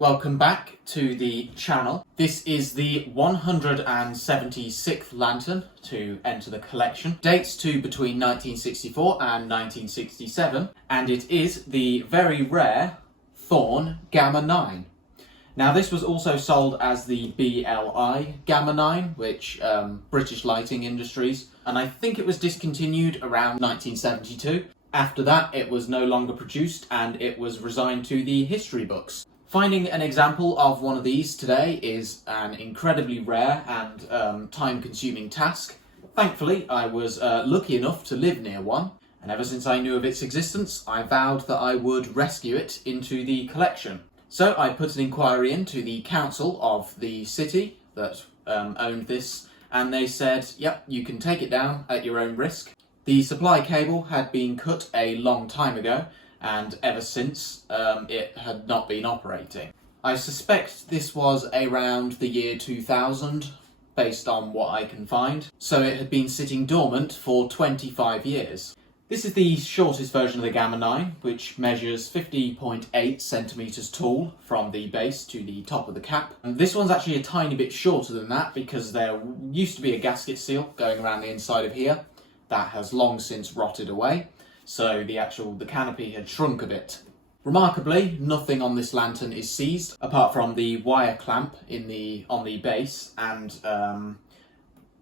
Welcome back to the channel. This is the 176th lantern to enter the collection. Dates to between 1964 and 1967, and it is the very rare Thorn Gamma 9. Now this was also sold as the BLI Gamma 9, which British Lighting Industries, and I think it was discontinued around 1972. After that it was no longer produced and it was resigned to the history books. Finding an example of one of these today is an incredibly rare and time-consuming task. Thankfully, I was lucky enough to live near one, and ever since I knew of its existence, I vowed that I would rescue it into the collection. So I put an inquiry into the council of the city that owned this, and they said, yep, you can take it down at your own risk. The supply cable had been cut a long time ago, and ever since it had not been operating. I suspect this was around the year 2000, based on what I can find, so it had been sitting dormant for 25 years. This is the shortest version of the Gamma 9, which measures 50.8 centimetres tall from the base to the top of the cap. And this one's actually a tiny bit shorter than that because there used to be a gasket seal going around the inside of here. That has long since rotted away. So the canopy had shrunk a bit. Remarkably, nothing on this lantern is seized, apart from the wire clamp on the base, and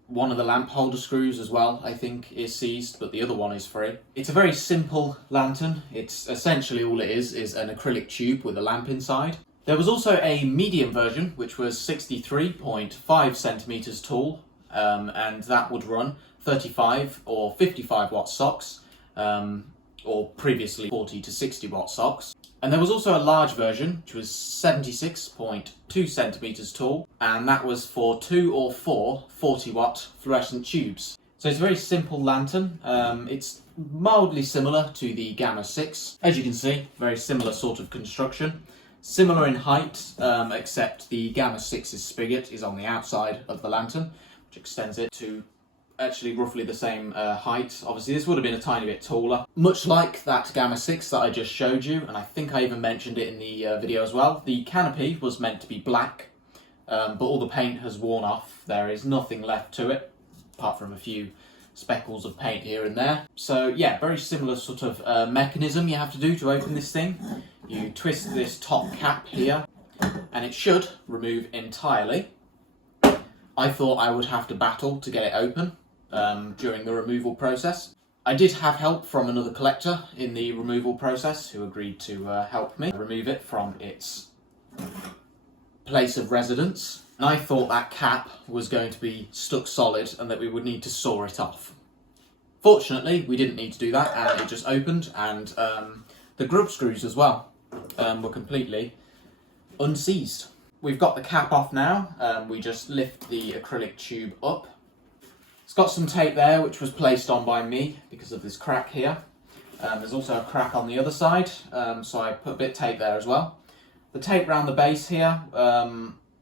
one of the lamp holder screws as well, I think, is seized, but the other one is free. It's a very simple lantern. It's essentially all it is an acrylic tube with a lamp inside. There was also a medium version, which was 63.5 centimetres tall, and that would run 35 or 55 watt socks. Or previously 40 to 60 watt socks. And there was also a large version, which was 76.2 centimetres tall, and that was for 2 or 4 40 watt fluorescent tubes. So it's a very simple lantern. It's mildly similar to the Gamma 6. As you can see, very similar sort of construction. Similar in height, except the Gamma 6's spigot is on the outside of the lantern, which extends it to actually roughly the same height. Obviously this would have been a tiny bit taller. Much like that Gamma 6 that I just showed you, and I think I even mentioned it in the video as well, the canopy was meant to be black, but all the paint has worn off. There is nothing left to it, apart from a few speckles of paint here and there. So yeah, very similar sort of mechanism you have to do to open this thing. You twist this top cap here, and it should remove entirely. I thought I would have to battle to get it open during the removal process. I did have help from another collector in the removal process who agreed to help me remove it from its place of residence. And I thought that cap was going to be stuck solid and that we would need to saw it off. Fortunately, we didn't need to do that, and it just opened, and the grub screws as well were completely unseized. We've got the cap off now. We just lift the acrylic tube up. It's got some tape there, which was placed on by me because of this crack here. There's also a crack on the other side, so I put a bit of tape there as well. The tape around the base here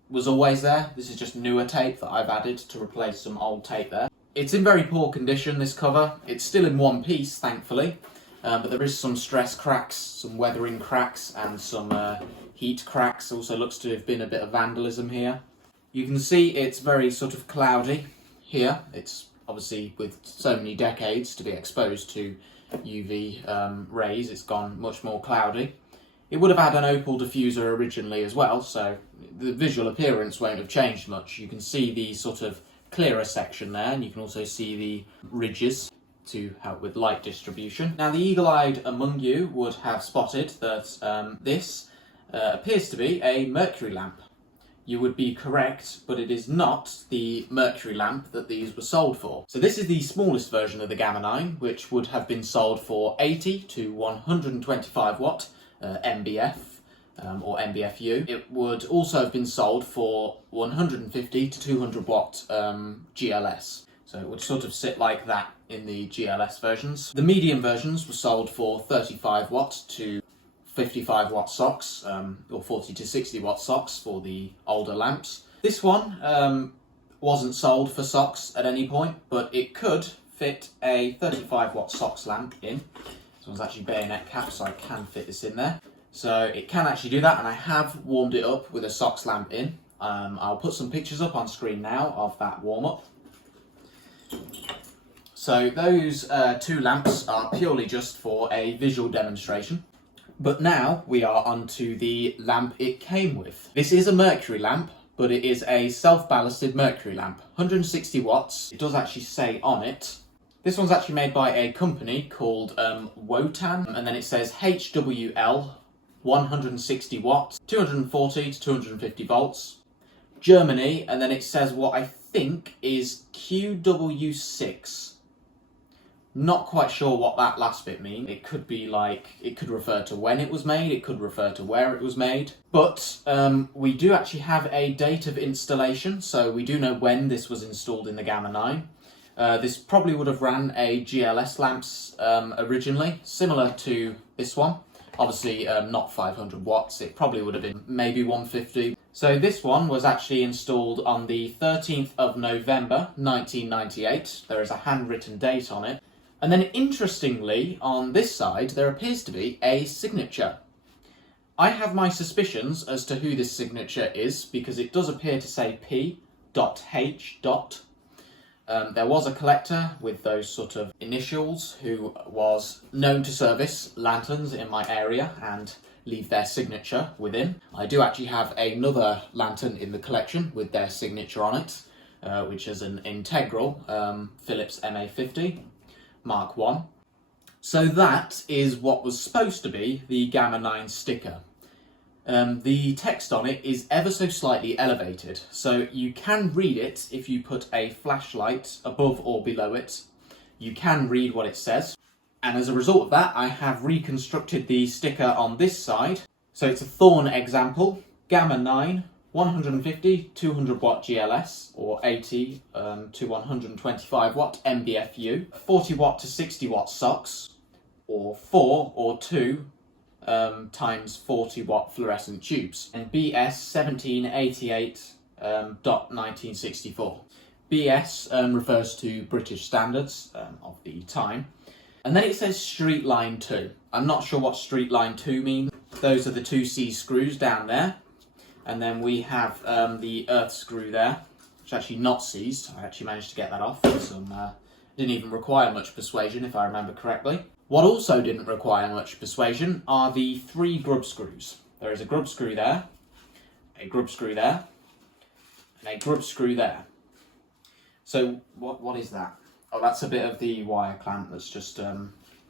was always there. This is just newer tape that I've added to replace some old tape there. It's in very poor condition, this cover. It's still in one piece, thankfully, but there is some stress cracks, some weathering cracks, and some heat cracks. Also looks to have been a bit of vandalism here. You can see it's very sort of cloudy here. It's obviously with so many decades to be exposed to UV rays, it's gone much more cloudy. It would have had an opal diffuser originally as well, so the visual appearance won't have changed much. You can see the sort of clearer section there, and you can also see the ridges to help with light distribution. Now the eagle-eyed among you would have spotted that this appears to be a mercury lamp. You would be correct, but it is not the mercury lamp that these were sold for. So this is the smallest version of the Gamma 9, which would have been sold for 80 to 125 watt MBF or MBFU. It would also have been sold for 150 to 200 watt GLS. So it would sort of sit like that in the GLS versions. The medium versions were sold for 35 watt to 55 watt socks, or 40 to 60 watt socks for the older lamps. This one wasn't sold for socks at any point, but it could fit a 35 watt socks lamp in. This one's actually bayonet cap, so I can fit this in there. So it can actually do that, and I have warmed it up with a SOX lamp in. I'll put some pictures up on screen now of that warm-up. So those two lamps are purely just for a visual demonstration. But now we are onto the lamp it came with. This is a mercury lamp, but it is a self-ballasted mercury lamp. 160 watts. It does actually say on it. This one's actually made by a company called Wotan, and then it says HWL, 160 watts, 240 to 250 volts. Germany, and then it says what I think is QW6. Not quite sure what that last bit means. It could be like, it could refer to when it was made, it could refer to where it was made. But we do actually have a date of installation, so we do know when this was installed in the Gamma 9. This probably would have ran a GLS lamps originally, similar to this one. Obviously not 500 watts, it probably would have been maybe 150. So this one was actually installed on the 13th of November 1998. There is a handwritten date on it. And then interestingly, on this side, there appears to be a signature. I have my suspicions as to who this signature is, because it does appear to say P.H. There was a collector with those sort of initials who was known to service lanterns in my area and leave their signature within. I do actually have another lantern in the collection with their signature on it, which is an integral Philips MA50 Mark 1. So that is what was supposed to be the Gamma 9 sticker. The text on it is ever so slightly elevated, so you can read it if you put a flashlight above or below it. You can read what it says, and as a result of that, I have reconstructed the sticker on this side. So it's a Thorn example, Gamma 9, 150, 200 watt GLS, or 80 to 125 watt MBFU, 40 watt to 60 watt SOX, or 4 or 2 times 40 watt fluorescent tubes, and BS 1788.1964. BS refers to British standards of the time. And then it says Street Line 2. I'm not sure what Street Line 2 means. Those are the two C screws down there. And then we have the earth screw there, which is actually not seized. I actually managed to get that off. Didn't even require much persuasion, if I remember correctly. What also didn't require much persuasion are the 3 grub screws. There is a grub screw there, a grub screw there, and a grub screw there. So what is that? Oh, that's a bit of the wire clamp that's just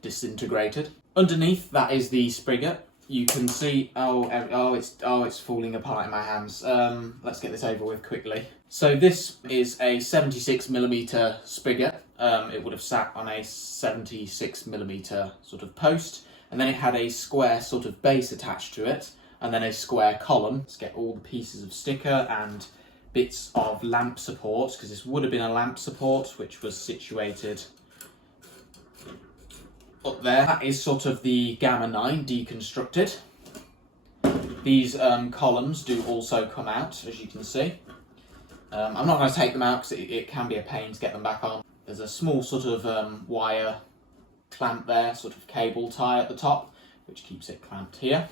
disintegrated. Underneath that is the spigot. You can see, it's falling apart in my hands. Let's get this over with quickly. So this is a 76mm spigot. It would have sat on a 76mm sort of post, and then it had a square sort of base attached to it, and then a square column. Let's get all the pieces of sticker and bits of lamp support, because this would have been a lamp support which was situated up there. That is sort of the Gamma 9 deconstructed. These columns do also come out, as you can see. I'm not going to take them out because it can be a pain to get them back on. There's a small sort of wire clamp there, sort of cable tie at the top, which keeps it clamped here.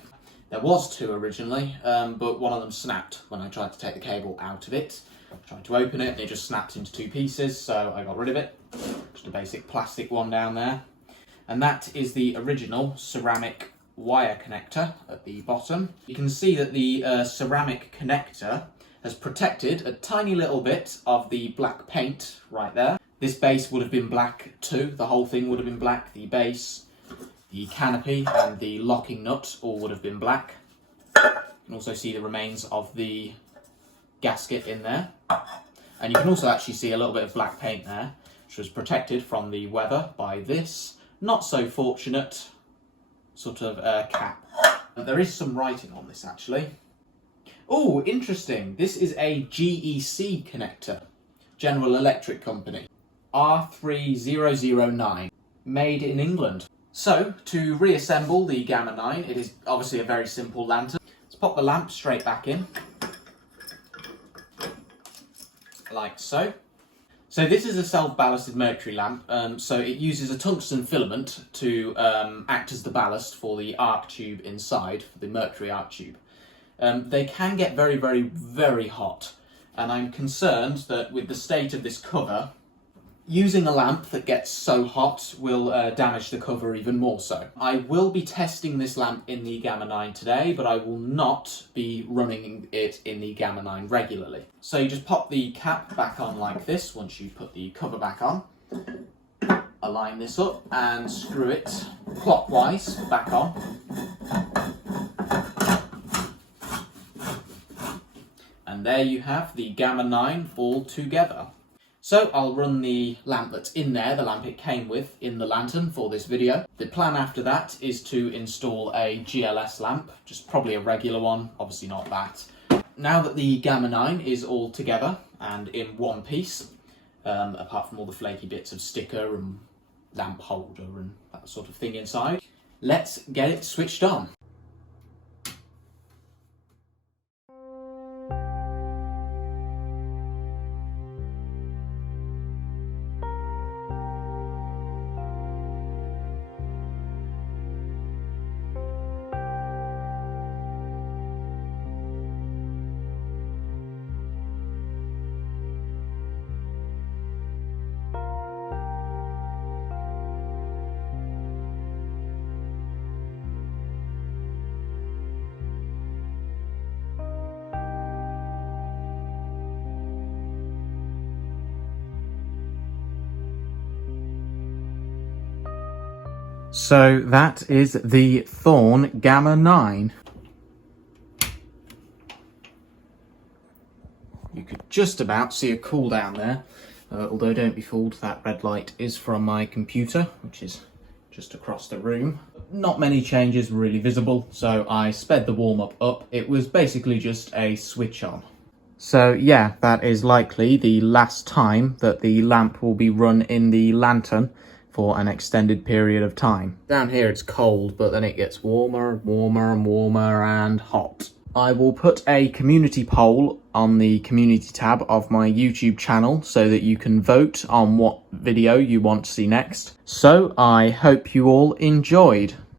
There was 2 originally, but one of them snapped when I tried to take the cable out of it. I tried to open it, and it just snapped into 2 pieces, so I got rid of it. Just a basic plastic one down there. And that is the original ceramic wire connector at the bottom. You can see that the ceramic connector has protected a tiny little bit of the black paint right there. This base would have been black too, the whole thing would have been black. The base, the canopy and the locking nut all would have been black. You can also see the remains of the gasket in there. And you can also actually see a little bit of black paint there, which was protected from the weather by this not so fortunate sort of cap. There is some writing on this actually. Oh, interesting. This is a GEC connector, General Electric Company. R3009, made in England. So, to reassemble the Gamma 9, it is obviously a very simple lantern. Let's pop the lamp straight back in, like so. So this is a self-ballasted mercury lamp, so it uses a tungsten filament to act as the ballast for the arc tube inside, for the mercury arc tube. They can get very, very, very hot, and I'm concerned that with the state of this cover, using a lamp that gets so hot will damage the cover even more so. I will be testing this lamp in the Gamma 9 today, but I will not be running it in the Gamma 9 regularly. So you just pop the cap back on like this once you put the cover back on. Align this up and screw it clockwise back on. And there you have the Gamma 9 all together. So I'll run the lamp that's in there, the lamp it came with, in the lantern for this video. The plan after that is to install a GLS lamp, just probably a regular one, obviously not that. Now that the Gamma 9 is all together and in one piece, apart from all the flaky bits of sticker and lamp holder and that sort of thing inside, let's get it switched on. So that is the Thorn Gamma 9. You could just about see a cooldown there, although don't be fooled, that red light is from my computer, which is just across the room. Not many changes were really visible, so I sped the warm-up up. It was basically just a switch on. So yeah, that is likely the last time that the lamp will be run in the lantern for an extended period of time. Down here it's cold, but then it gets warmer, warmer and warmer and hot. I will put a community poll on the community tab of my YouTube channel so that you can vote on what video you want to see next. So I hope you all enjoyed.